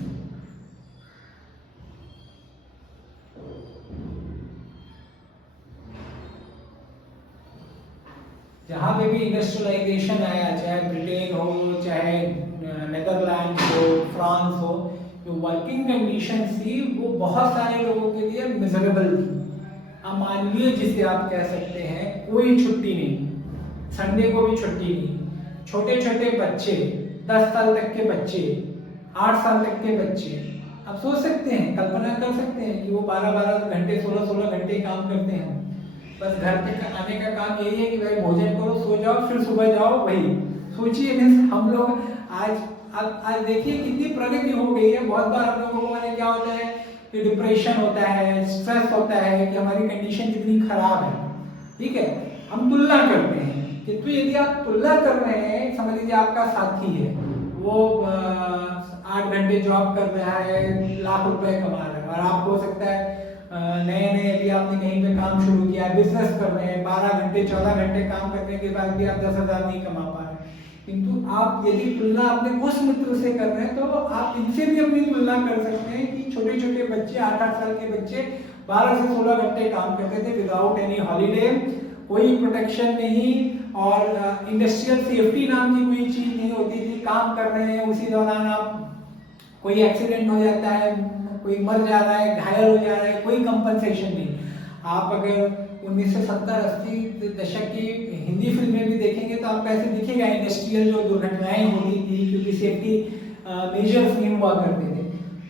जहां पे भी इंडस्ट्रियलाइजेशन आया, चाहे ब्रिटेन हो, चाहे नेदरलैंड हो, फ्रांस हो, जो वर्किंग कंडीशन थी वो बहुत सारे लोगों के लिए मिजरेबल थी, अमानवीय जिसे आप कह सकते हैं। कोई छुट्टी नहीं, संडे को भी छुट्टी नहीं, छोटे छोटे बच्चे, 10 साल तक के बच्चे, 8 साल तक के बच्चे, आप सोच सकते हैं, कल्पना कर सकते हैं कि वो 12-12 घंटे, 16-16 घंटे काम करते हैं। बस घर पे आने का काम यही है कि भाई भोजन करो, सो जाओ, फिर सुबह जाओ, वही सोचिए। हम लोग आज देखिए कितनी प्रगति हो गई है। बहुत बार हम लोगों को मैंने क्या होता है कि डिप्रेशन होता है, स्ट्रेस होता है कि हमारी कंडीशन कितनी खराब है। ठीक है, हम तुलना करते हैं, किंतु यदि आप तुलना कर रहे हैं, समझ लीजिए आपका साथी है, वो 8 घंटे जॉब कर रहा है, लाख रुपए कमा रहा है, और आप हो सकता है नए नए अभी आपने कहीं पे काम शुरू किया, बिजनेस कर रहे हैं, 12 घंटे 14 घंटे काम करने के बाद भी आप 10,000 नहीं कमा पा रहे। किंतु आप यदि तुलना अपने उस मित्र से कर रहे हैं तो आप इनसे भी अपनी तुलना कर सकते हैं कि छोटे छोटे बच्चे, 8-8 साल के बच्चे 12 से 16 घंटे काम करते थे विदाउट एनी हॉलीडे, कोई प्रोटेक्शन नहीं, और इंडस्ट्रियल सेफ्टी नाम की कोई चीज नहीं होती थी। काम कर रहे हैं, उसी दौरान आप कोई एक्सीडेंट हो जाता है, कोई मर जा रहा है, घायल हो जा रहा है, कोई कंपनसेशन नहीं। आप अगर 1970-80 दशक की हिंदी फिल्में भी देखेंगे तो आपको ऐसे दिखेगा इंडस्ट्रियल जो दुर्घटनाएं होती थी, क्योंकि सेफ्टी मेजर्स नहीं हुआ करते थे।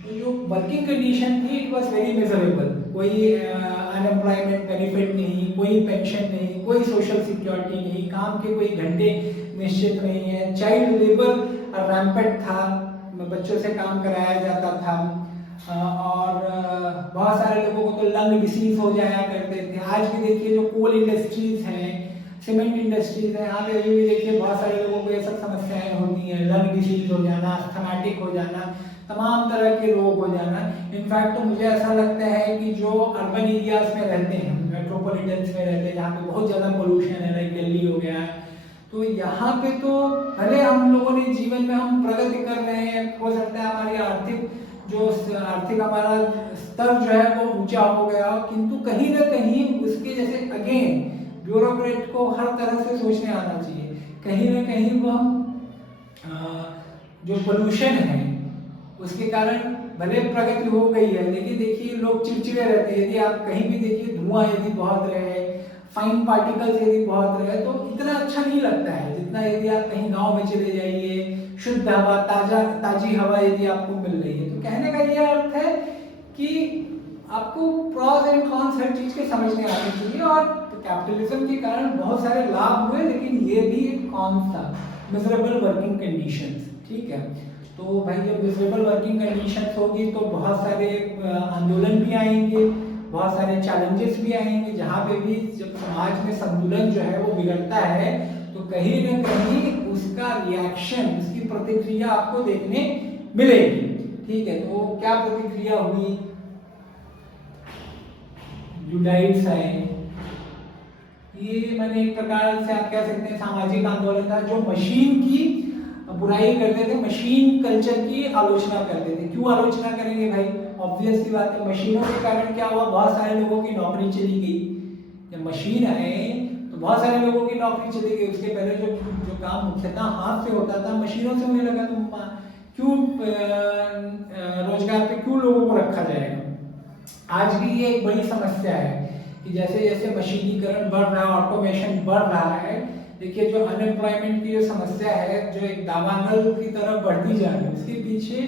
तो जो वर्किंग कंडीशन थी इट वाज वेरी मिजरेबल। कोई अनएम्प्लॉयमेंट बेनिफिट नहीं, कोई पेंशन नहीं, कोई सोशल सिक्योरिटी नहीं, काम के कोई घंटे निश्चित नहीं है, चाइल्ड लेबर रैम्पेंट था, बच्चों से काम कराया जाता था, और बहुत सारे लोगों को तो लंग डिसीज हो जाया करते थे। आज भी देखिए जो कोल इंडस्ट्रीज हैं, सीमेंट इंडस्ट्रीज हैं, यहाँ पे अभी भी देखिए बहुत सारे लोगों को ये सब समस्याएं होती हैं, लंग डिसीज हो जाना, अस्थमाटिक हो जाना, तमाम तरह के रोग हो जाना। इनफैक्ट तो मुझे ऐसा लगता है कि जो अर्बन एरियाज में रहते हैं, मेट्रोपॉलिटन्स में रहते हैं, जहाँ पे बहुत ज़्यादा पोल्यूशन है, लाइक दिल्ली हो गया, तो यहाँ पे तो भले हम लोगों ने जीवन में हम प्रगति कर रहे हैं, हो सकता है हमारी आर्थिक हमारा स्तर जो है वो ऊंचा हो गया, किंतु कहीं ना कहीं उसके जैसे अगेन ब्यूरोक्रेट को हर तरह से सोचने आना चाहिए। कहीं ना कहीं वो जो पोल्यूशन है उसके कारण भले प्रगति हो गई है, लेकिन देखिए लोग चिड़चिड़े रहते हैं। यदि आप कहीं भी देखिए धुआं यदि बहुत रहे, फाइन पार्टिकल्स यदि बहुत रहे, तो इतना अच्छा नहीं लगता है जितना यदि आप कहीं गांव में चले जाइए, शुद्ध हवा, ताजी हवा यदि आपको मिल रही है। तो कहने का ये अर्थ है कि आपको प्रॉस एंड कॉन्स हर चीज के समझने आने चाहिए। और कैपिटलिज्म के कारण बहुत सारे लाभ हुए, लेकिन ये भी एक कॉन्स था, मिजरेबल वर्किंग कंडीशंस। ठीक है, तो भाई जब मिजरेबल वर्किंग कंडीशंस होगी तो बहुत सारे आंदोलन भी आएंगे, बहुत सारे चैलेंजेस भी आएंगे। जहाँ पे भी जब समाज में संतुलन जो है वो बिगड़ता है तो कहीं न कहीं उसका रिएक्शन, उसकी प्रतिक्रिया आपको देखने मिलेगी। ठीक है, तो क्या प्रतिक्रिया हुई, ल्यूडाइट्स आए, ये मैंने एक प्रकार से आप कह सकते हैं सामाजिक आंदोलन था, जो मशीन की बुराई करते थे, मशीन कल्चर की आलोचना करते थे। क्यों आलोचना करेंगे भाई, ऑब्वियस सी बात है, मशीनों के कारण क्या हुआ, बहुत सारे लोगों की नौकरी चली गई। जब मशीन आए तो बहुत सारे लोगों की नौकरी चली गई। उसके पहले जो जो काम मुख्यतः हाथ से होता था, मशीनों से होने लगा। तो क्यों रोजगार पे क्यों लोगों को रखा जाएगा। आज भी ये एक बड़ी समस्या है कि जैसे जैसे मशीनीकरण बढ़ रहा है, ऑटोमेशन बढ़ रहा है, देखिए जो अनएम्प्लॉयमेंट की जो समस्या है, जो एक दावानल की तरफ बढ़ती जा रही है, उसके पीछे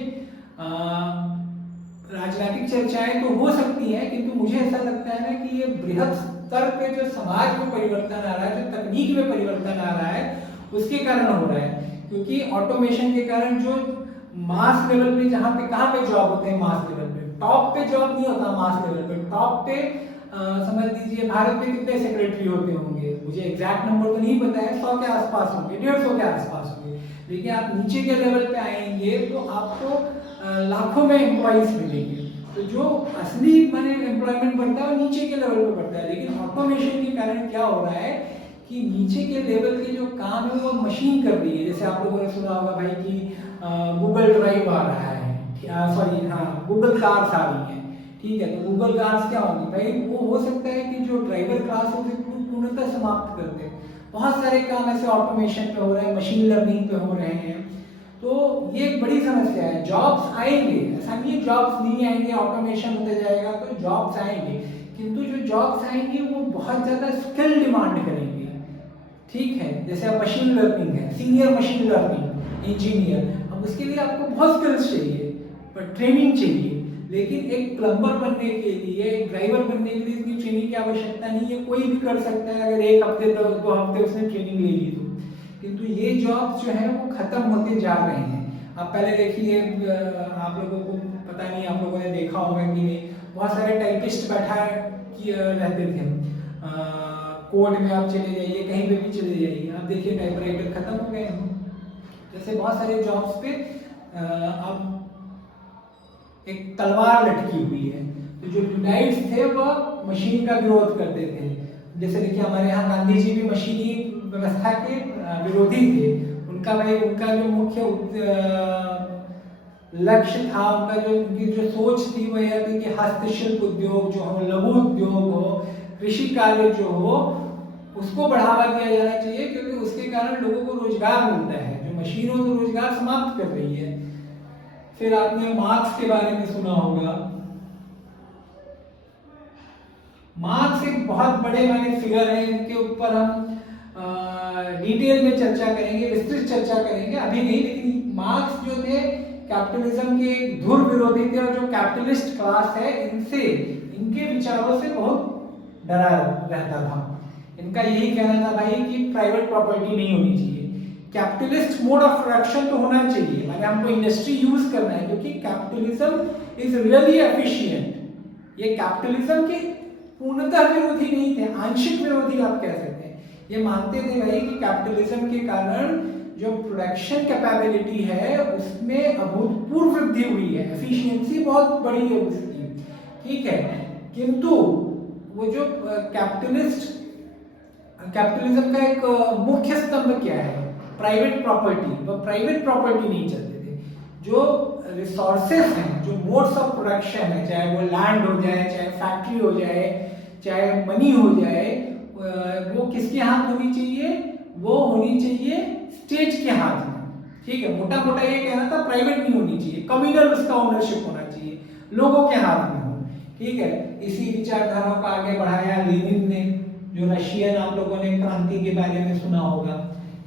राजनीतिक चर्चाएं तो हो सकती हैं, किंतु मुझे ऐसा लगता है ना कि ये बृहद स्तर पे जो समाज में परिवर्तन आ रहा है, जो तकनीक में परिवर्तन आ रहा है, उसके कारण हो रहा है। क्योंकि ऑटोमेशन के कारण जो मास लेवल पे, जहाँ पे कहाँ पे जॉब होते हैं, मास लेवल पे, टॉप पे जॉब नहीं होता, मास लेवल पे टॉप पे समझ लीजिए भारत में कितने सेक्रेटरी होते होंगे, मुझे एग्जैक्ट नंबर तो नहीं पता है, 100 के आसपास होंगे, 150 के आसपास होंगे। लेकिन आप नीचे के लेवल पे आएंगे तो आपको लाखों में एम्प्लॉइज मिलेंगे। तो जो असली माने एम्प्लॉयमेंट बढ़ता है वो नीचे के लेवल पे बढ़ता है। लेकिन ऑटोमेशन के कारण क्या हो रहा है कि नीचे के लेवल के जो काम है वो मशीन कर रही है। जैसे आप लोगों ने सुना होगा भाई कि गूगल ड्राइव आ रहा है, सॉरी हाँ, गूगल कार्स आ रही है, ठीक है। तो गूगल कार्स क्या होगी भाई, वो हो सकता है कि जो ड्राइवर क्लास हो पूर्णतः समाप्त कर दे। बहुत सारे काम ऐसे ऑटोमेशन पे हो रहे हैं, मशीन लर्निंग पे हो रहे हैं। तो ये एक बड़ी समस्या है। जॉब्स आएंगे, ऐसा नहीं है जॉब्स नहीं आएंगे, ऑटोमेशन होते जाएगा तो जॉब्स आएंगे, किंतु जो जॉब्स आएंगे वो बहुत ज़्यादा स्किल डिमांड करेंगे, ठीक है। जैसे अब मशीन लर्निंग है, सीनियर मशीन लर्निंग इंजीनियर, अब उसके लिए आपको बहुत स्किल्स चाहिए, पर ट्रेनिंग चाहिए। लेकिन एक प्लम्बर बनने के लिए, एक ड्राइवर बनने के लिए इतनी ट्रेनिंग की आवश्यकता नहीं है, कोई भी कर सकता है अगर एक हफ्ते 2 हफ्ते उसने ट्रेनिंग ले ली तो। किंतु ये जॉब्स जो है वो खत्म होते जा रहे हैं। आप पहले देखिए, आप लोगों को पता नहीं, आप लोगों ने देखा होगा कि नहीं, बहुत सारे टाइपिस्ट बैठा रहते थे। कोर्ट में आप चले जाइए, कहीं पे भी चले जाइए, आप देखिए टाइपराइटर खत्म हो गए हैं। जैसे बहुत सारे जॉब्स पे अब एक तलवार लटकी हुई है। तो जो ल्यूडाइट्स थे वह मशीन का विरोध करते थे। जैसे देखिए हमारे यहाँ गांधी जी भी मशीनी व्यवस्था के विरोधी थे। उनका जो मुख्य लक्ष्य था, उनकी जो सोच थी वो यह थी कि हस्तशिल्प उद्योग जो हो, लघु उद्योग हो, कृषि कार्य जो हो, उसको बढ़ावा दिया जाना चाहिए, क्योंकि उसके कारण लोगों को रोजगार मिलता है। जो मशीनों तो रोजगार समाप्त कर रही है। फिर आपने मार्क्स के बारे में सुना होगा। मार्क्स एक बहुत बड़े वाले फिगर है, इनके ऊपर हम डिटेल में चर्चा करेंगे, विस्तृत चर्चा करेंगे, अभी नहीं। लेकिन मार्क्स जो थे कैपिटलिज्म के धुर विरोधी थे, और जो कैपिटलिस्ट क्लास है इनके विचारों से बहुत डरा रहता था। इनका यही कहना था भाई कि प्राइवेट प्रॉपर्टी नहीं होनी चाहिए, कैपिटलिस्ट मोड ऑफ प्रोडक्शन तो होना चाहिए, माने हमको इंडस्ट्री यूज करना है, क्योंकि कैपिटलिज्म इज रियली एफिशिएंट। ये कैपिटलिज्म के पूर्णतः विरोधी नहीं थे, आंशिक विरोधी आप कह सकते हैं। ये मानते थे भाई कि कैपिटलिज्म के कारण जो प्रोडक्शन कैपेबिलिटी है उसमें अभूतपूर्व वृद्धि हुई है, एफिशिएंसी बहुत बड़ी है उसकी, ठीक है। किंतु वो जो कैपिटलिज्म का एक मुख्य स्तंभ क्या है, प्राइवेट प्रॉपर्टी। वो प्राइवेट प्रॉपर्टी नहीं चलते थे। जो रिसोर्सेस हैं, जो मोड्स ऑफ प्रोडक्शन है, चाहे वो लैंड हो जाए, चाहे फैक्ट्री हो जाए, चाहे मनी हो जाए, वो किसके हाथ होनी चाहिए, वो होनी चाहिए स्टेट के हाथ में, ठीक है। मोटा मोटा ये कहना था, प्राइवेट नहीं होनी चाहिए, कम्युनल उसका ओनरशिप होना चाहिए, लोगों के हाथ में हो, ठीक है। इसी विचारधारा को आगे बढ़ाया लेनिन ने। जो रशियन, आप लोगों ने क्रांति के बारे में सुना होगा,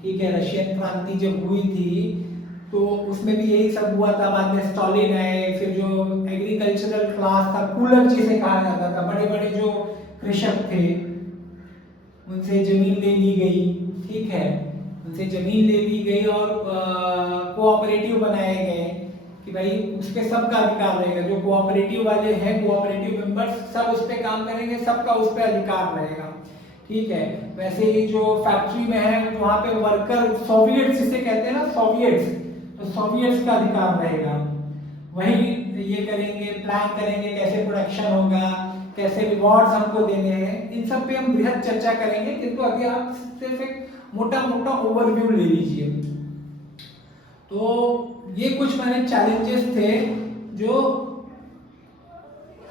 ठीक है। रशियन क्रांति जब हुई थी तो उसमें भी यही सब हुआ था। बाद में स्टालिन आए, फिर जो एग्रीकल्चरल क्लास था, कुलक जिसे कहा जाता था, बड़े बड़े जो कृषक थे, उनसे जमीन ले ली गई, ठीक है। उनसे जमीन ले ली गई और कोऑपरेटिव बनाए गए कि भाई उस पे सबका अधिकार रहेगा। जो कोऑपरेटिव वाले हैं, कोऑपरेटिव मेंबर्स, सब उस पे काम करेंगे, सबका उस पे अधिकार रहेगा, ठीक है। वैसे ही जो फैक्ट्री में है, वहां पे वर्कर, सोवियट्स जिसे कहते हैं ना, सोवियट्स, तो सोवियट्स का अधिकार रहेगा। वही ये करेंगे, प्लान करेंगे कैसे प्रोडक्शन होगा, कैसे रिवॉर्ड्स हमको देने हैं, इन सब पे हम बृहद चर्चा करेंगे। किंतु अभी आप सिर्फ एक मोटा मोटा ओवरव्यू ले लीजिए। तो ये कुछ मैंने चैलेंजेस थे जो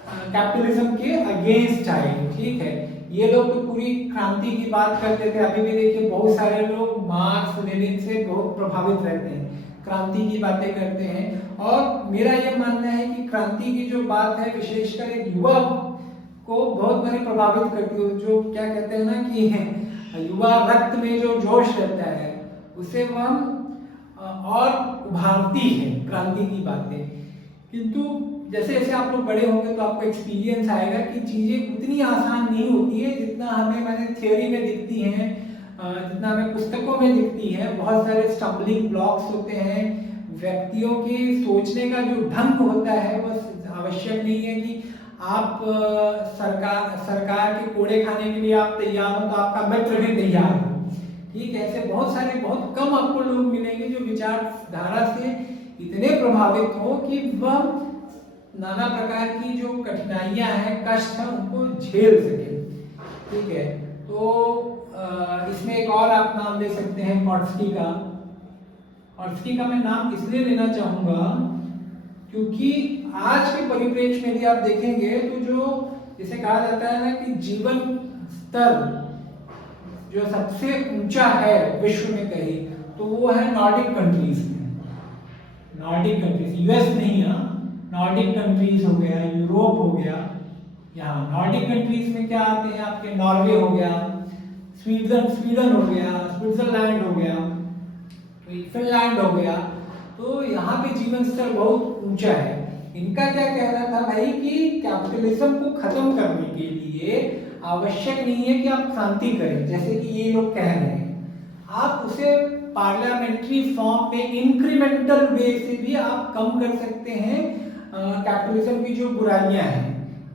कैपिटलिज्म के अगेंस्ट आए, ठीक है। ये लोग तो पूरी क्रांति की बात करते थे, अभी भी देखिए बहुत सारे लोग मार्क्स लेनिन से बहुत प्रभावित रहते हैं, क्रांति की बातें करते हैं। और मेरा ये मानना है कि क्रांति की जो बात है विशेषकर एक युवा को बहुत मैंने प्रभावित करती है। जो क्या कहते हैं ना कि युवा रक्त में जो जोश रहता है उसे वह और उभारती है क्रांति की बातें। किंतु जैसे जैसे आप लोग बड़े होंगे तो आपको एक्सपीरियंस आएगा कि चीज़ें उतनी आसान नहीं होती है जितना हमें मैंने थ्योरी में दिखती हैं, जितना हमें पुस्तकों में दिखती है। बहुत सारे स्टम्बलिंग ब्लॉक्स होते हैं, व्यक्तियों के सोचने का जो ढंग होता है वह आवश्यक नहीं है कि आप सरकार के कोड़े खाने के लिए आप तैयार हो तो आपका मित्र भी तैयार हो, ठीक है। ऐसे बहुत सारे, बहुत कम आपको लोग मिलेंगे जो विचारधारा से इतने प्रभावित हो कि वह नाना प्रकार की जो कठिनाइयां हैं, कष्ट हैं, उनको झेल सके, ठीक है। तो इसमें एक और आप नाम ले सकते हैं ट्रॉट्स्की का। ट्रॉट्स्की का मैं नाम इसलिए लेना चाहूंगा क्योंकि आज के परिप्रेक्ष्य में यदि आप देखेंगे तो जो जिसे कहा जाता है ना कि जीवन स्तर जो सबसे ऊंचा है विश्व में कहीं, तो वो है नॉर्डिक कंट्रीज में। नॉर्डिक कंट्रीज, यूएस नहीं है, नॉर्डिक कंट्रीज हो गया, यूरोप हो गया। यहाँ नॉर्डिक कंट्रीज में क्या आते हैं आपके, नॉर्वे हो गया, स्वीडन हो गया, स्विट्जरलैंड हो गया, फिनलैंड हो गया। तो यहाँ पे जीवन स्तर बहुत ऊंचा है। इनका क्या कहना था भाई कि कैपिटलिज्म को खत्म करने के लिए आवश्यक नहीं है कि आप क्रांति करें, जैसे कि ये लोग कह रहे हैं। आप उसे पार्लियामेंट्री फॉर्म में इंक्रीमेंटल वे से भी आप कम कर सकते हैं कैपिटलिज्म की जो बुराइयां हैं,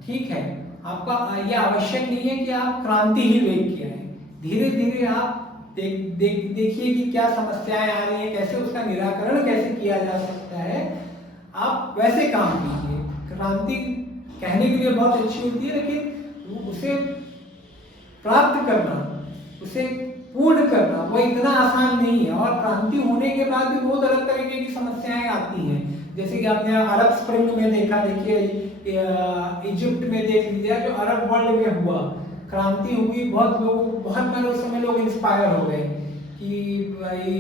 ठीक है। आपका यह आवश्यक नहीं है कि आप क्रांति ही लेके आए, धीरे धीरे आप देखिए कि क्या समस्याएं आ रही है, कैसे उसका निराकरण कैसे किया जा सकता है, आप वैसे काम कीजिए। क्रांति कहने के लिए बहुत अच्छी होती है, लेकिन उसे प्राप्त करना, उसे पूर्ण करना वो इतना आसान नहीं है। और क्रांति होने के बाद भी बहुत अलग तरीके की समस्याएं आती हैं, जैसे कि आपने अरब स्प्रिंग में देखा, देखिए इजिप्ट में देख लीजिए, जो अरब वर्ल्ड में हुआ, क्रांति हुई, बहुत लोग, बहुत मैंने उस समय लोग इंस्पायर हो गए कि भाई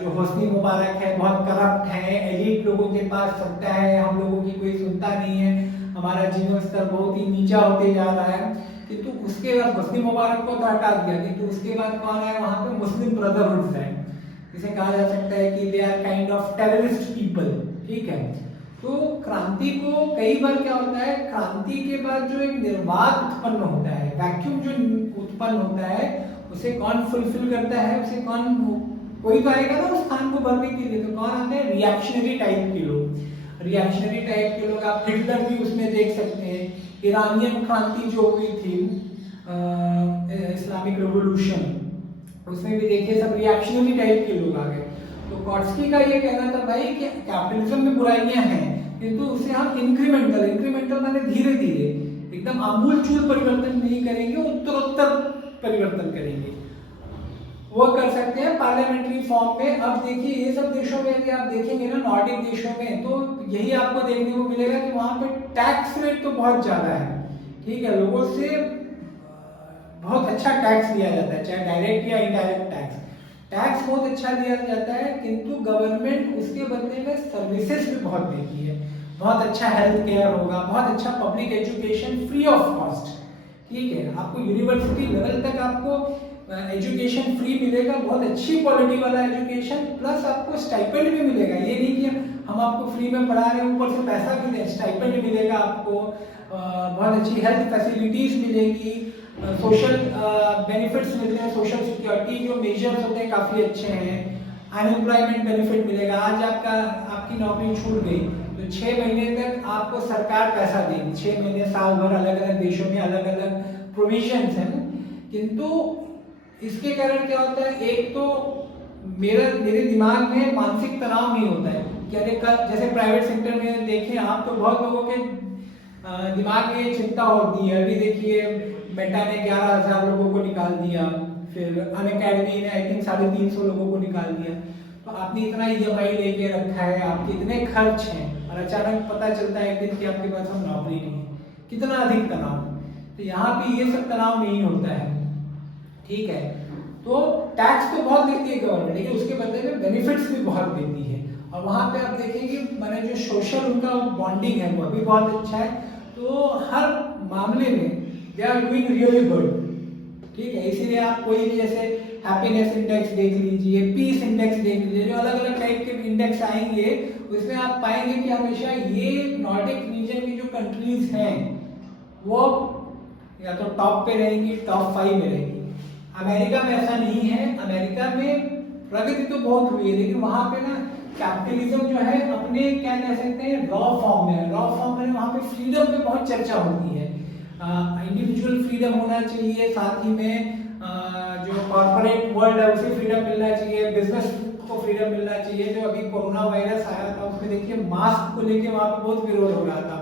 जो होस्नी मुबारक है बहुत करप्ट है, एलिट लोगों के पास सत्ता है, हम लोगों की कोई सुनता नहीं है, हमारा जीवन स्तर बहुत ही नीचा होते जा रहा है। किंतु उसके बाद होस्नी मुबारक को तो हटा दिया, किंतु उसके बाद कौन है वहाँ पे, मुस्लिम ब्रदरहुड है, जिसे कहा जा सकता है कि they are kind of terrorist people, ठीक है। तो क्रांति को कई बार क्या होता है, क्रांति के बाद जो एक निर्वात उत्पन्न होता है, वैक्यूम जो उत्पन्न होता है, उसे कौन फुलफिल करता है, उसे कौन, कोई तो आएगा ना उस स्थान को भरने के लिए, तो कौन आते हैं, रिएक्शनरी टाइप के लोग। रिएक्शनरी टाइप के लोग, आप हिटलर भी उसमें देख सकते हैं, ईरानियन क्रांति जो हुई थी, इस्लामिक रिवोल्यूशन, उसमें भी देखिए सब रिएक्शनरी टाइप के लोग आ गए। तो ट्रॉट्स्की का ये कहना था भाई कि कैपिटलिज्म में बुराइयां हैं, किंतु उसे हम इंक्रीमेंटल माने धीरे धीरे, एकदम आमूलचूल परिवर्तन नहीं करेंगे, उत्तरोत्तर परिवर्तन करेंगे, वो कर सकते हैं पार्लियामेंट्री फॉर्म में। अब देखिए ये सब देशों में यदि आप देखेंगे ना, नॉर्डिक देशों में, तो यही आपको देखने को मिलेगा कि वहां पे टैक्स रेट तो बहुत ज्यादा है, ठीक है, लोगों से बहुत अच्छा टैक्स लिया जाता है, चाहे डायरेक्ट या इनडायरेक्ट टैक्स बहुत अच्छा लिया जाता है, किंतु गवर्नमेंट उसके बदले में सर्विसेज भी बहुत देती है, बहुत अच्छा हेल्थ केयर होगा, बहुत अच्छा public education free of cost, ठीक है, आपको यूनिवर्सिटी लेवल तक आपको एजुकेशन फ्री मिलेगा, बहुत अच्छी क्वालिटी वाला एजुकेशन, प्लस आपको स्टाइपेंड भी मिलेगा। ये नहीं कि हम आपको फ्री में पढ़ा रहे हैं, ऊपर से पैसा भी दें, स्टाइपेंड मिलेगा आपको, बहुत अच्छी हेल्थ फैसिलिटीज मिलेगी, सोशल बेनिफिट्स मिलते हैं, सोशल सिक्योरिटी जो मेजर्स होते हैं काफ़ी अच्छे हैं, अनएम्प्लॉयमेंट बेनिफिट मिलेगा। आज आपकी नौकरी छूट गई तो 6 महीने तक आपको सरकार पैसा देगी, 6 महीने साल भर, अलग अलग देशों में अलग अलग प्रोविजंस हैं। किंतु इसके कारण क्या होता है, एक तो मेरे दिमाग में मानसिक तनाव नहीं होता है, जैसे प्राइवेट सेक्टर में देखें आप तो बहुत लोगों के दिमाग में चिंता होती है। अभी देखिए मेटा ने 11,000 लोगों को निकाल दिया, फिर अनअकैडमी ने आई थिंक 350 लोगों को निकाल दिया। तो आपने इतना EMI लेके रखा है, आपके इतने खर्च हैं और अचानक पता चलता है एक दिन कि आपके पास अब नौकरी नहीं है, कितना अधिक तनाव। तो यहाँ पे ये सब तनाव नहीं होता है, ठीक है। तो टैक्स तो बहुत देती है गवर्नमेंट, लेकिन उसके बदले में बेनिफिट्स भी बहुत देती है। और वहाँ पे आप देखेंगे मैंने जो सोशल उनका बॉन्डिंग है वो भी बहुत अच्छा है। तो हर मामले में they are doing really good, ठीक है। इसीलिए आप कोई भी जैसे हैप्पीनेस इंडेक्स देख लीजिए, पीस इंडेक्स देख लीजिए, जो अलग अलग टाइप के इंडेक्स आएंगे उसमें आप पाएंगे कि हमेशा ये नॉर्डिक रीजन की जो कंट्रीज हैं वो या तो टॉप पे रहेंगी, टॉप 5 में रहेंगी। अमेरिका में ऐसा नहीं है। अमेरिका में प्रगति तो बहुत हुई है, लेकिन वहाँ पे ना कैपिटलिज्म जो है अपने क्या कह सकते हैं रॉ फॉर्म में है। रॉ फॉर्म में वहाँ पे फ्रीडम पे बहुत चर्चा होती है। इंडिविजुअल फ्रीडम होना चाहिए, साथ ही में जो कॉर्पोरेट वर्ल्ड है उसे फ्रीडम मिलना चाहिए, बिजनेस को फ्रीडम मिलना चाहिए। जो अभी कोरोना वायरस आया था उसमें देखिए मास्क को लेके वहाँ पे बहुत विरोध हो रहा था।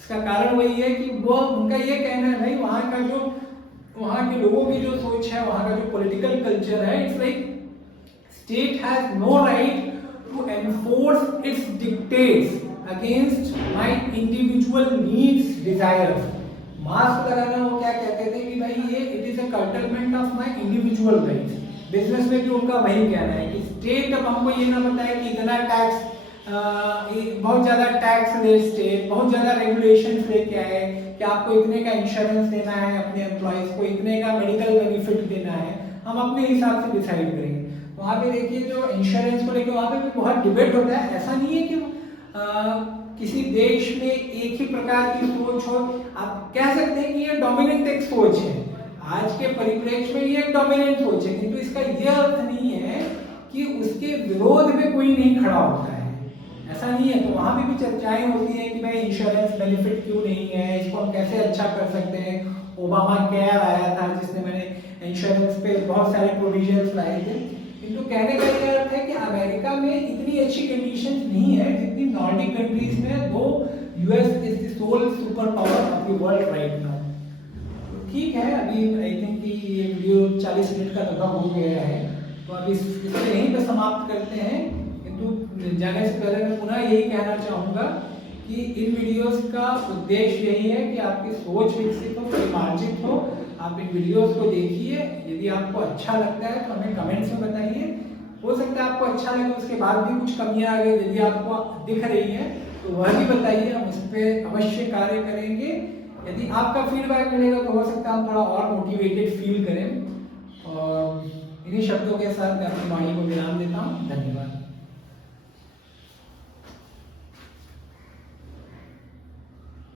इसका कारण वही है कि वो उनका ये कहना है भाई वहाँ के लोगों की जो सोच है, वहाँ का जो पॉलिटिकल कल्चर है, it's like state has no right to enforce its dictates against my individual needs desires. Mask लगाना वो क्या कहते थे कि भाई ये it is a curtailment of my individual rights. Business में भी उनका वही कहना है कि स्टेट अब हमको ये ना बताए कि इतना टैक्स बहुत ज्यादा टैक्स ले, स्टेट बहुत ज्यादा रेगुलेशन लेके आए कि आपको इतने का इंश्योरेंस देना है, अपने एम्प्लॉयज को इतने का मेडिकल बेनिफिट देना है, हम अपने हिसाब से डिसाइड करेंगे। वहाँ पे देखिए जो इंश्योरेंस को लेकर वहाँ पे भी बहुत डिबेट होता है। ऐसा नहीं है कि किसी देश में एक ही प्रकार की सोच हो। आप कह सकते हैं कि ये डोमिनेंट एक सोच है, आज के परिप्रेक्ष्य में ये एक डोमिनेंट सोच है, किंतु इसका ये अर्थ नहीं है कि उसके विरोध में कोई नहीं खड़ा होता है, ऐसा नहीं है। तो वहाँ पे भी चर्चाएं होती हैं कि भाई इंश्योरेंस बेनिफिट क्यों नहीं है, इसको हम कैसे अच्छा कर सकते हैं। ओबामा केयर आया था जिसने मैंने इंश्योरेंस पे बहुत सारे प्रोविजंस लाए थे। किंतु कहने का ये अर्थ है कि अमेरिका में इतनी अच्छी कंडीशंस नहीं है जितनी नॉर्डिक कंट्रीज में, दो US is the sole super power of the world right now. ठीक है, अभी आई थिंक कि ये वीडियो 40 मिनट का लगभग हो गया है, तो अभी इसको यहीं पर समाप्त करते हैं। किंतु जाने से पहले मैं पुनः यही कहना चाहूँगा कि इन वीडियोस का उद्देश्य यही है कि आपकी सोच विकसित हो, परिमार्जित हो। आप इन वीडियोस को देखिए, यदि आपको अच्छा लगता है तो हमें कमेंट्स में बताइए। हो सकता है आपको अच्छा लगे उसके बाद भी कुछ कमियां आ गई, यदि आपको दिख रही है तो वह भी बताइए, हम उस पर अवश्य कार्य करेंगे। यदि आपका फीडबैक मिलेगा तो हो सकता है हम थोड़ा और मोटिवेटेड फील करें। और इन्हीं शब्दों के साथ मैं अपनी वाणी को विराम देता हूँ। धन्यवाद।